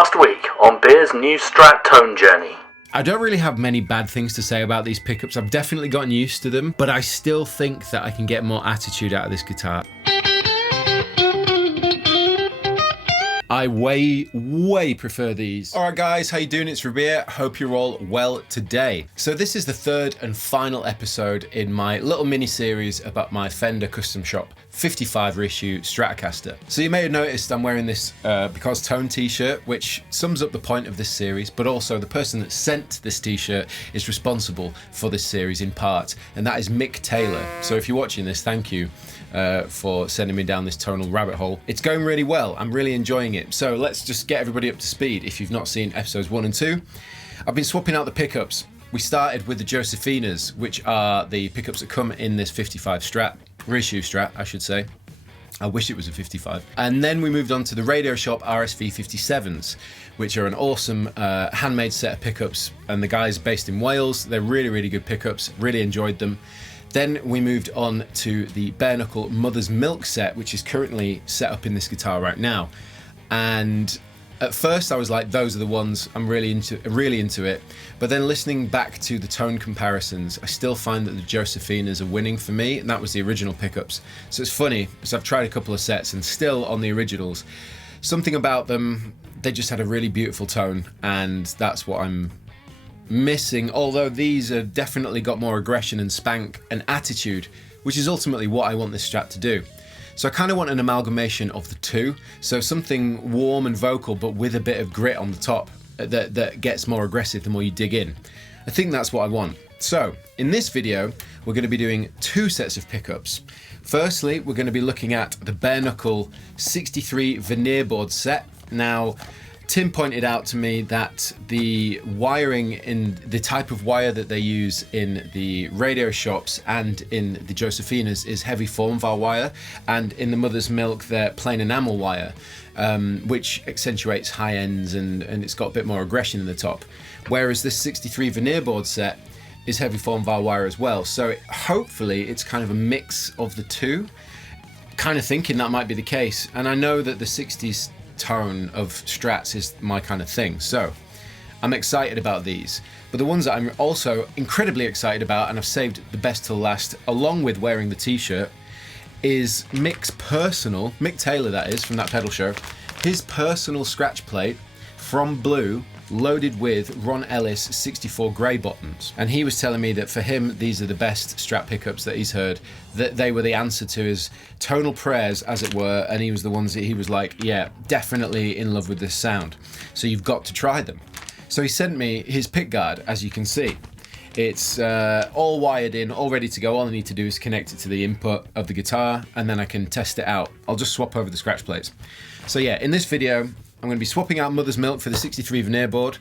Last week on Beer's new Strat Tone journey. I don't really have many bad things to say about these pickups. I've definitely gotten used to them, but I still think that I can get more attitude out of this guitar. I way prefer these. Alright guys, how you doing? It's Rabea. Hope you're all well today. So this is the third and final episode in my little mini-series about my Fender Custom Shop 55 reissue Stratocaster. So you may have noticed I'm wearing this Because Tone t-shirt, which sums up the point of this series, but also the person that sent this t-shirt is responsible for this series in part, and that is Mick Taylor. So if you're watching this, thank you for sending me down this tonal rabbit hole. It's going really well. I'm really enjoying it. So let's just get everybody up to speed if you've not seen episodes 1 and 2. I've been swapping out the pickups. We started with the Josefinas, which are the pickups that come in this 55 Strat, reissue Strat, I should say. I wish it was a 55. And then we moved on to the Radio Shop RSV 57s, which are an awesome handmade set of pickups. And the guys based in Wales, they're really good pickups, really enjoyed them. Then we moved on to the Bare Knuckle Mother's Milk set, which is currently set up in this guitar right now. And at first I was like, those are the ones I'm really into it. But then listening back to the tone comparisons, I still find that the Josefinas are winning for me, and that was the original pickups. So it's funny, because I've tried a couple of sets and still on the originals, something about them, they just had a really beautiful tone, and that's what I'm missing, although these have definitely got more aggression and spank and attitude, which is ultimately what I want this Strat to do. So I kind of want an amalgamation of the two, so something warm and vocal but with a bit of grit on the top that gets more aggressive the more you dig in. I think that's what I want. So in this video we're going to be doing two sets of pickups. Firstly, we're going to be looking at the Bare Knuckle 63 Veneer Board set. Now Tim pointed out to me that the wiring in the type of wire that they use in the radio shops and in the Josefinas is heavy formvar wire, and in the Mother's Milk they're plain enamel wire, which accentuates high ends and it's got a bit more aggression in the top. Whereas this 63 Veneer Board set is heavy formvar wire as well. So hopefully it's kind of a mix of the two. Kind of thinking that might be the case, and I know that the 60s tone of Strats is my kind of thing, so I'm excited about these. But the ones that I'm also incredibly excited about, and I've saved the best till last, along with wearing the t-shirt, is Mick Taylor, that is, from that pedal show, his personal scratch plate from Blue, loaded with Ron Ellis 64 grey buttons. And he was telling me that for him, these are the best Strat pickups that he's heard, that they were the answer to his tonal prayers, as it were, and he was the ones that he was like, yeah, definitely in love with this sound. So you've got to try them. So he sent me his pick guard, as you can see. It's all wired in, all ready to go. All I need to do is connect it to the input of the guitar, and then I can test it out. I'll just swap over the scratch plates. So yeah, in this video, I'm going to be swapping out Mother's Milk for the 63 Veneer Board.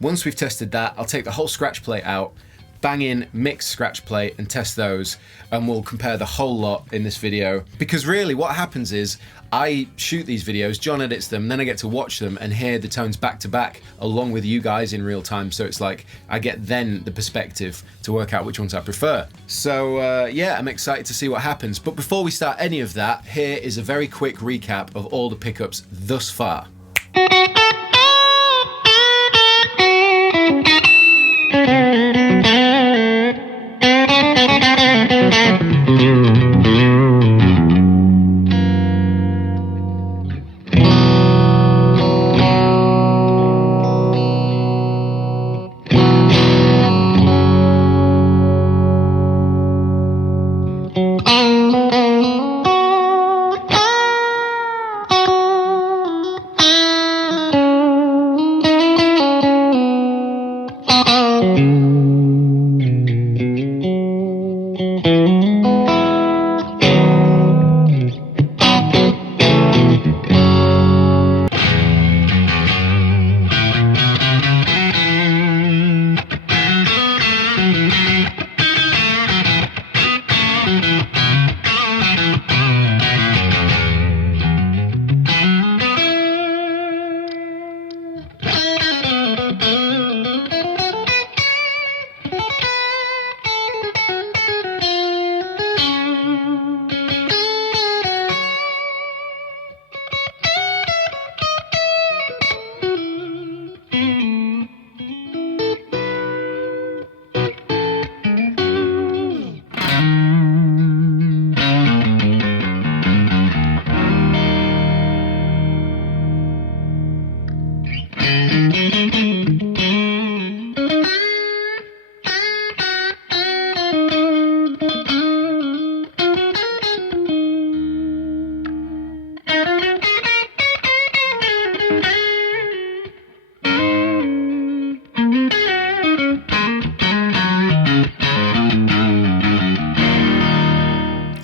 Once we've tested that, I'll take the whole scratch plate out, bang in Mick's scratch plate and test those, and we'll compare the whole lot in this video. Because really what happens is I shoot these videos, John edits them, then I get to watch them and hear the tones back to back along with you guys in real time. So it's like I get then the perspective to work out which ones I prefer. So yeah, I'm excited to see what happens. But before we start any of that, here is a very quick recap of all the pickups thus far.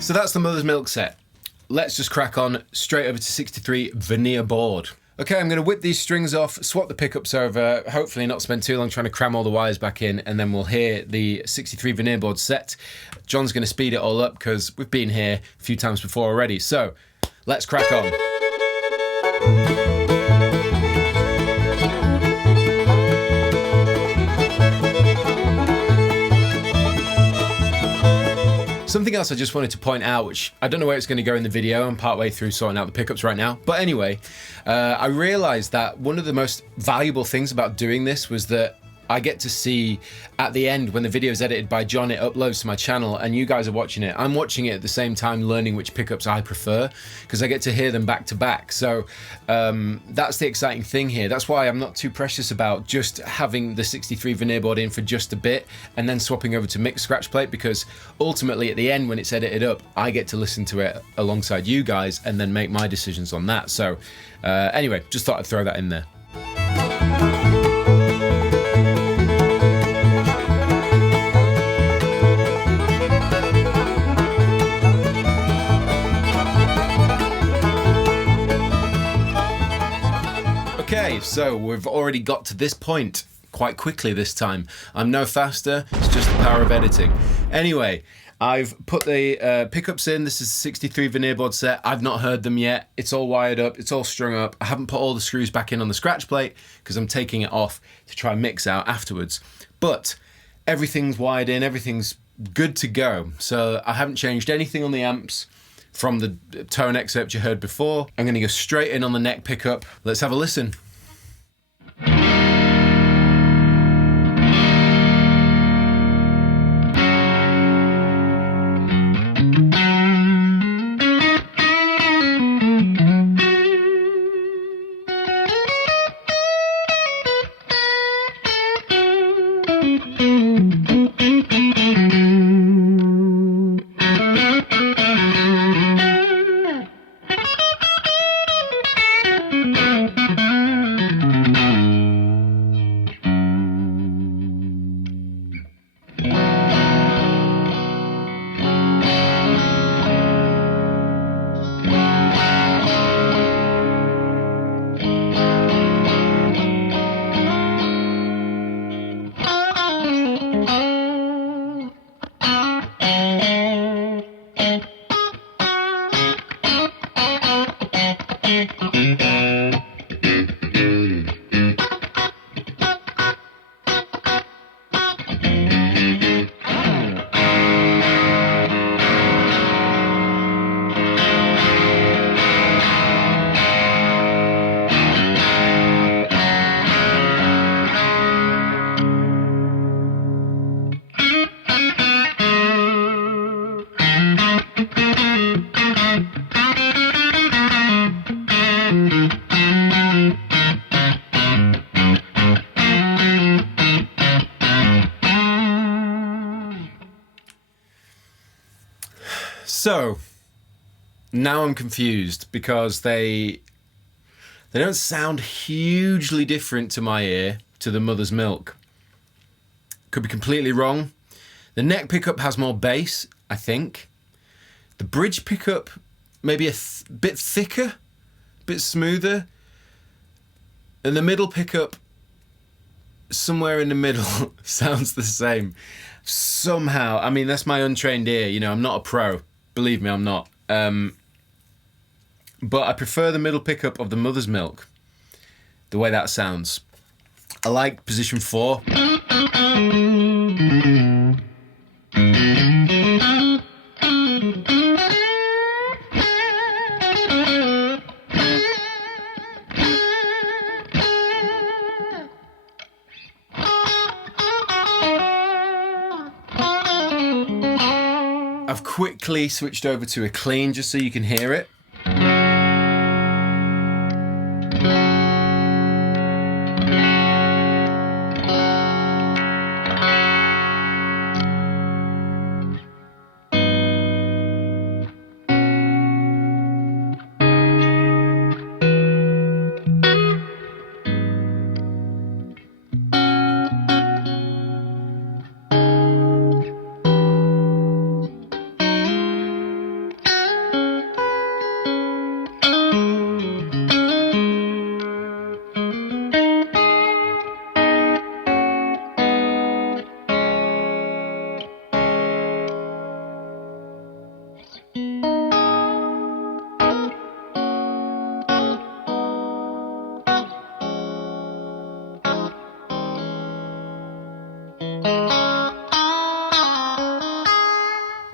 So that's the Mother's Milk set. Let's just crack on straight over to 63 Veneer Board. Okay, I'm going to whip these strings off, swap the pickups over, hopefully not spend too long trying to cram all the wires back in, and then we'll hear the 63 Veneer Board set. John's going to speed it all up because we've been here a few times before already. So let's crack on. Something else I just wanted to point out, which I don't know where it's going to go in the video. I'm partway through sorting out the pickups right now. But anyway, I realized that one of the most valuable things about doing this was that I get to see at the end when the video is edited by John, it uploads to my channel and you guys are watching it. I'm watching it at the same time, learning which pickups I prefer because I get to hear them back to back. So that's the exciting thing here. That's why I'm not too precious about just having the 63 Veneer Board in for just a bit and then swapping over to Mick's scratch plate, because ultimately at the end when it's edited up, I get to listen to it alongside you guys and then make my decisions on that. So anyway, just thought I'd throw that in there. Okay, so we've already got to this point quite quickly this time. I'm no faster, it's just the power of editing. Anyway, I've put the pickups in. This is a 63 Veneer Board set. I've not heard them yet. It's all wired up, it's all strung up. I haven't put all the screws back in on the scratch plate because I'm taking it off to try and mix out afterwards. But everything's wired in, everything's good to go. So I haven't changed anything on the amps from the tone excerpt you heard before. I'm going to go straight in on the neck pickup. Let's have a listen. So now I'm confused because they don't sound hugely different to my ear to the Mother's Milk. Could be completely wrong. The neck pickup has more bass, I think. The bridge pickup maybe a bit thicker, a bit smoother. And the middle pickup, somewhere in the middle, sounds the same. Somehow, I mean, that's my untrained ear. You know, I'm not a pro. Believe me, I'm not. But I prefer the middle pickup of the Mother's Milk, the way that sounds. I like position 4. I've quickly switched over to a clean just so you can hear it.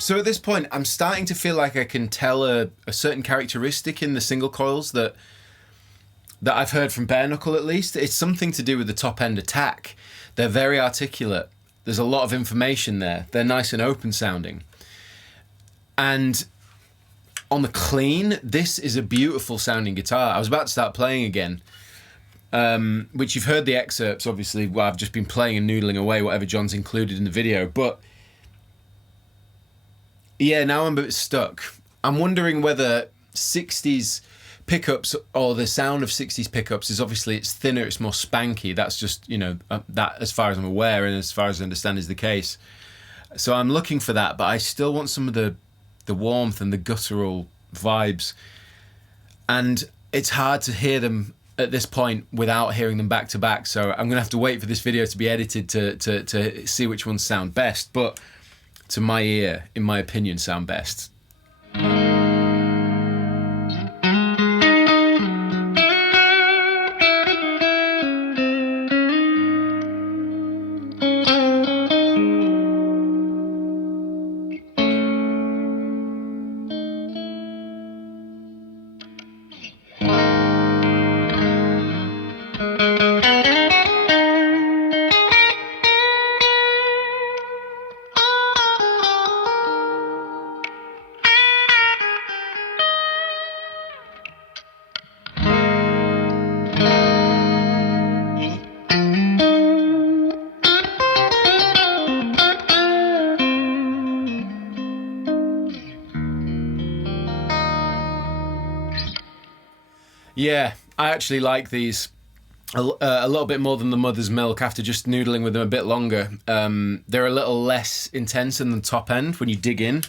So at this point, I'm starting to feel like I can tell a certain characteristic in the single coils that I've heard from Bare Knuckle, at least. It's something to do with the top end attack. They're very articulate. There's a lot of information there. They're nice and open sounding. And on the clean, this is a beautiful sounding guitar. I was about to start playing again, which you've heard the excerpts, obviously, where I've just been playing and noodling away, whatever John's included in the video. But yeah, now I'm a bit stuck. I'm wondering whether 60s pickups, or the sound of 60s pickups, is obviously, it's thinner, it's more spanky. That's just, that, as far as I'm aware and as far as I understand, is the case. So I'm looking for that, but I still want some of the warmth and the guttural vibes. And it's hard to hear them at this point without hearing them back to back. So I'm going to have to wait for this video to be edited to see which ones sound best. But to my ear, in my opinion, sound best. Yeah, I actually like these a little bit more than the Mother's Milk after just noodling with them a bit longer. They're a little less intense than the top end when you dig in.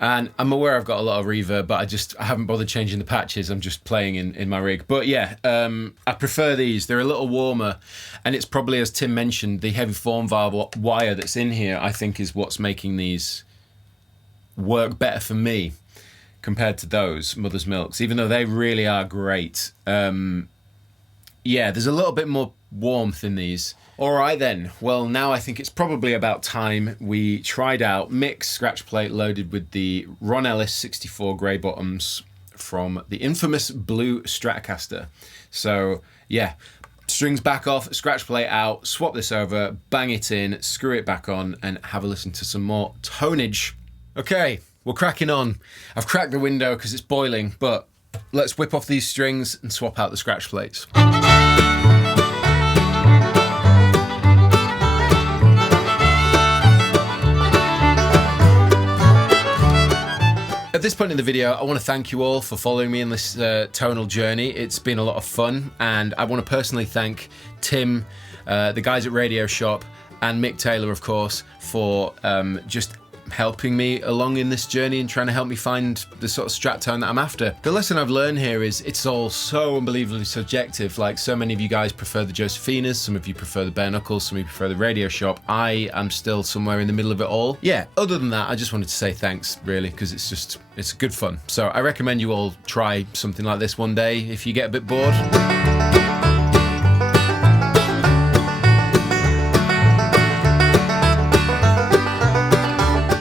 And I'm aware I've got a lot of reverb, but I haven't bothered changing the patches. I'm just playing in my rig. But yeah, I prefer these. They're a little warmer. And it's probably, as Tim mentioned, the heavy form valve wire that's in here, I think, is what's making these work better for me compared to those Mother's Milks, even though they really are great. Yeah, there's a little bit more warmth in these. All right then, well now I think it's probably about time we tried out Mick's scratch plate loaded with the Ron Ellis 64 grey bottoms from the infamous blue Stratocaster. So yeah, strings back off, scratch plate out, swap this over, bang it in, screw it back on, and have a listen to some more tonage. Okay, we're cracking on. I've cracked the window because it's boiling, but let's whip off these strings and swap out the scratch plates. At this point in the video, I want to thank you all for following me in this tonal journey. It's been a lot of fun, and I want to personally thank Tim, the guys at Radio Shop, and Mick Taylor, of course, for just helping me along in this journey and trying to help me find the sort of Strat tone that I'm after. The lesson I've learned here is it's all so unbelievably subjective. Like, so many of you guys prefer the Josefinas, some of you prefer the Bare Knuckle, some of you prefer the Radio Shop. I am still somewhere in the middle of it all. Yeah, other than that, I just wanted to say thanks, really, because it's good fun. So I recommend you all try something like this one day if you get a bit bored.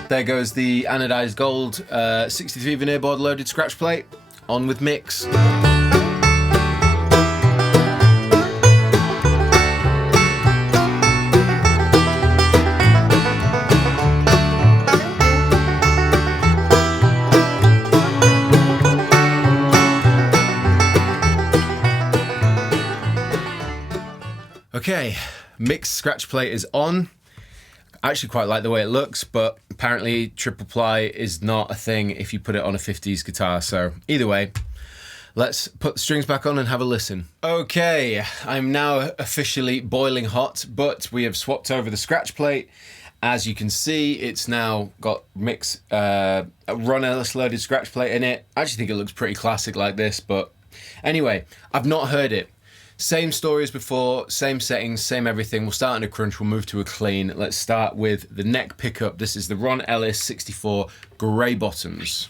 There goes the anodized gold 63 Veneer Board loaded scratch plate. On with mix. Okay, mix scratch plate is on. I actually quite like the way it looks, but apparently triple ply is not a thing if you put it on a 50s guitar. So either way, let's put the strings back on and have a listen. Okay, I'm now officially boiling hot, but we have swapped over the scratch plate. As you can see, it's now got Mick's Ron Ellis loaded scratch plate in it. I actually think it looks pretty classic like this, but anyway, I've not heard it. Same story as before, same settings, same everything. We'll start in a crunch, we'll move to a clean. Let's start with the neck pickup. This is the Ron Ellis 64 grey bottoms.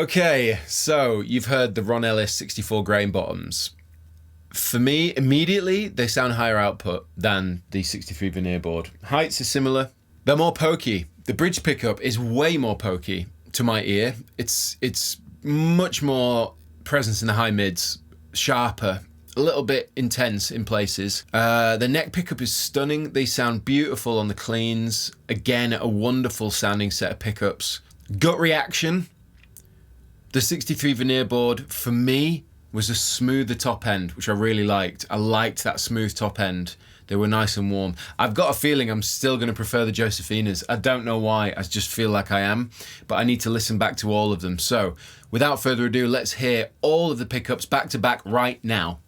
Okay, so you've heard the Ron Ellis 64 grain bottoms. For me, immediately, they sound higher output than the 63 Veneer Board. Heights are similar. They're more pokey. The bridge pickup is way more pokey to my ear. It's much more presence in the high mids, sharper, a little bit intense in places. The neck pickup is stunning. They sound beautiful on the cleans. Again, a wonderful sounding set of pickups. Gut reaction. The 63 Veneer Board, for me, was a smoother top end, which I really liked. I liked that smooth top end. They were nice and warm. I've got a feeling I'm still going to prefer the Josefinas. I don't know why, I just feel like I am, but I need to listen back to all of them. So, without further ado, let's hear all of the pickups back to back right now.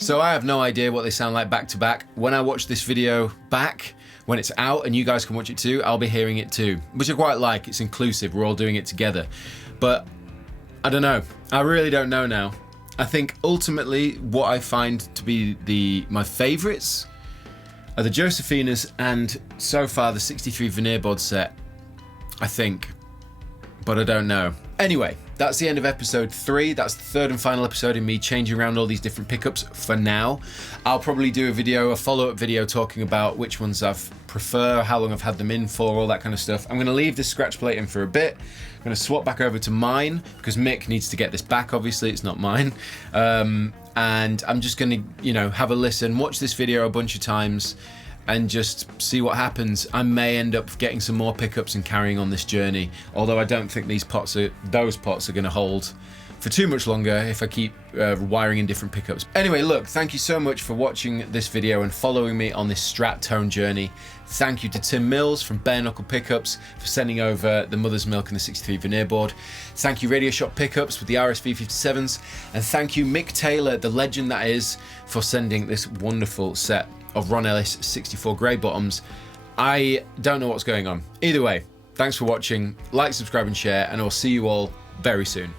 So I have no idea what they sound like back to back. When I watch this video back, when it's out and you guys can watch it too, I'll be hearing it too, which I quite like. It's inclusive, we're all doing it together. But I don't know, I really don't know now. I think ultimately what I find to be my favourites are the Josefinas and so far the 63 Veneer Board set, I think, but I don't know. Anyway, that's the end of episode 3. That's the third and final episode in me changing around all these different pickups for now. I'll probably do a follow-up video talking about which ones I prefer, how long I've had them in for, all that kind of stuff. I'm going to leave this scratch plate in for a bit. I'm going to swap back over to mine because Mick needs to get this back, obviously, it's not mine. And I'm just going to, have a listen, watch this video a bunch of times and just see what happens. I may end up getting some more pickups and carrying on this journey, although I don't think those pots are going to hold for too much longer if I keep wiring in different pickups. Anyway, look, thank you so much for watching this video and following me on this Strat tone journey. Thank you to Tim Mills from Bare Knuckle Pickups for sending over the Mother's Milk and the 63 Veneer Board. Thank you Radio Shop Pickups with the RSV57s. And thank you Mick Taylor, the legend that is, for sending this wonderful set of Ron Ellis 64 grey bottoms. I don't know what's going on. Either way, thanks for watching. Like, subscribe and share, and I'll see you all very soon.